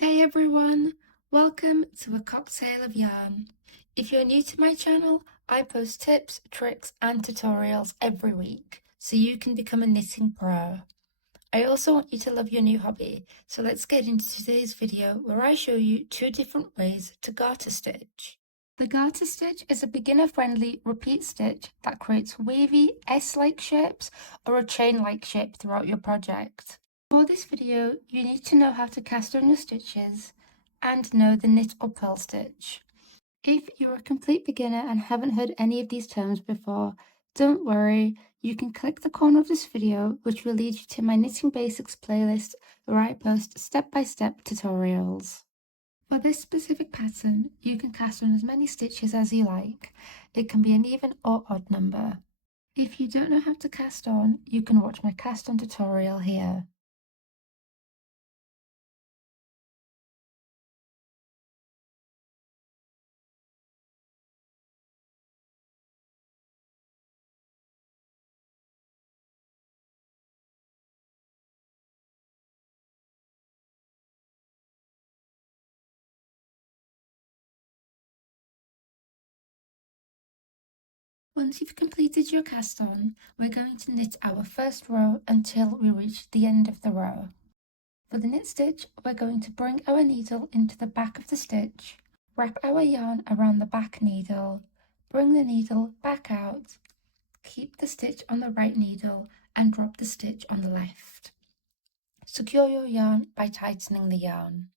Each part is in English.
Hey everyone, welcome to a cocktail of yarn. If you're new to my channel, I post tips, tricks and tutorials every week so you can become a knitting pro. I also want you to love your new hobby, so let's get into today's video where I show you two different ways to garter stitch. The garter stitch is a beginner-friendly repeat stitch that creates wavy S-like shapes or a chain-like shape throughout your project. For this video, you need to know how to cast on your stitches and know the knit or purl stitch. If you're a complete beginner and haven't heard any of these terms before, don't worry, you can click the corner of this video which will lead you to my Knitting Basics playlist where I post step-by-step tutorials. For this specific pattern, you can cast on as many stitches as you like. It can be an even or odd number. If you don't know how to cast on, you can watch my cast on tutorial here. Once you've completed your cast on, we're going to knit our first row until we reach the end of the row. For the knit stitch, we're going to bring our needle into the back of the stitch, wrap our yarn around the back needle, bring the needle back out, keep the stitch on the right needle and drop the stitch on the left. Secure your yarn by tightening the yarn.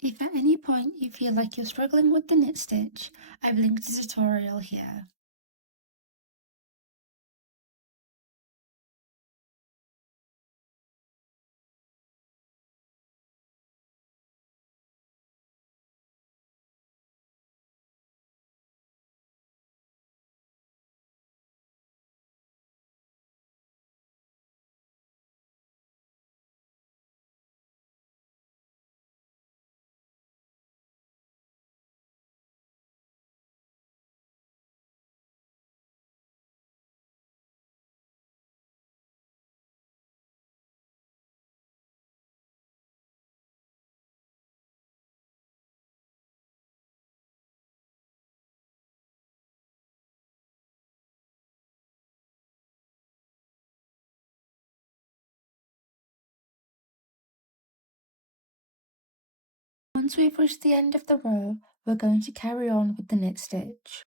If at any point you feel like you're struggling with the knit stitch, I've linked a tutorial here. Once we've reached the end of the row, we're going to carry on with the knit stitch.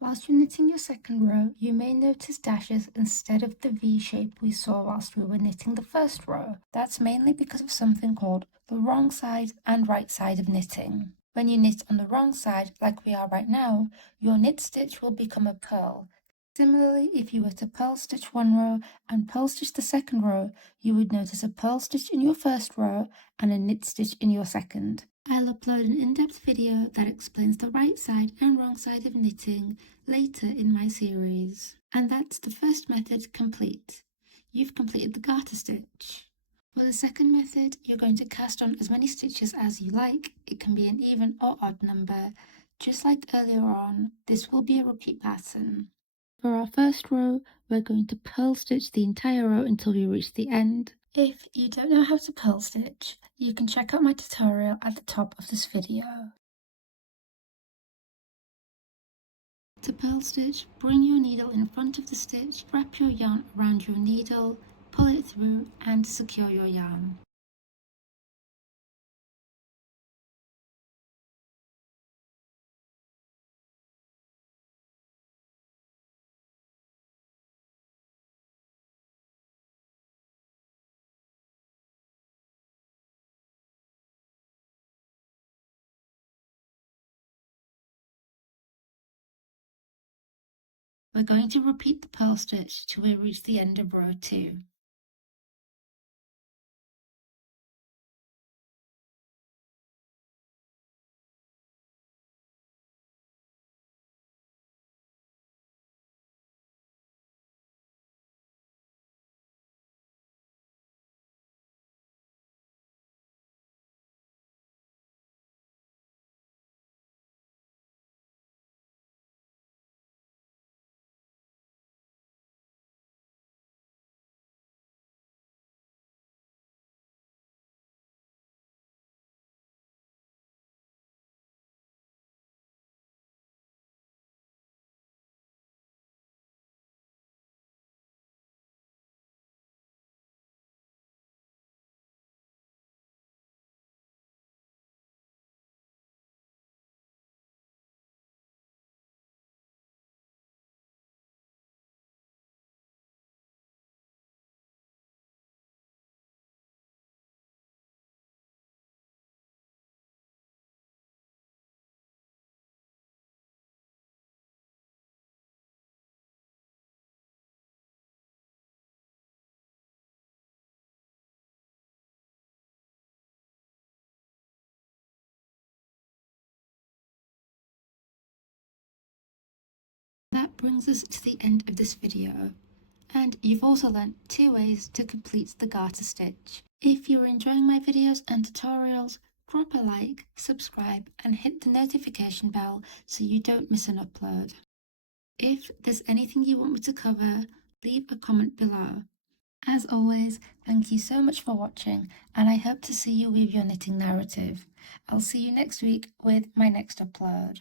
Whilst you're knitting your second row, you may notice dashes instead of the V shape we saw whilst we were knitting the first row. That's mainly because of something called the wrong side and right side of knitting. When you knit on the wrong side, like we are right now, your knit stitch will become a purl. Similarly, if you were to purl stitch one row and purl stitch the second row, you would notice a purl stitch in your first row and a knit stitch in your second. I'll upload an in-depth video that explains the right side and wrong side of knitting later in my series. And that's the first method complete. You've completed the garter stitch. For the second method, you're going to cast on as many stitches as you like. It can be an even or odd number. Just like earlier on, this will be a repeat pattern. For our first row, we're going to purl stitch the entire row until we reach the end. If you don't know how to purl stitch, you can check out my tutorial at the top of this video. To purl stitch, bring your needle in front of the stitch, wrap your yarn around your needle, pull it through and secure your yarn. We're going to repeat the purl stitch till we reach the end of row 2. That brings us to the end of this video, and you've also learnt 2 ways to complete the garter stitch. If you're enjoying my videos and tutorials, drop a like, subscribe and hit the notification bell so you don't miss an upload. If there's anything you want me to cover, leave a comment below. As always, thank you so much for watching, and I hope to see you with your knitting narrative. I'll see you next week with my next upload.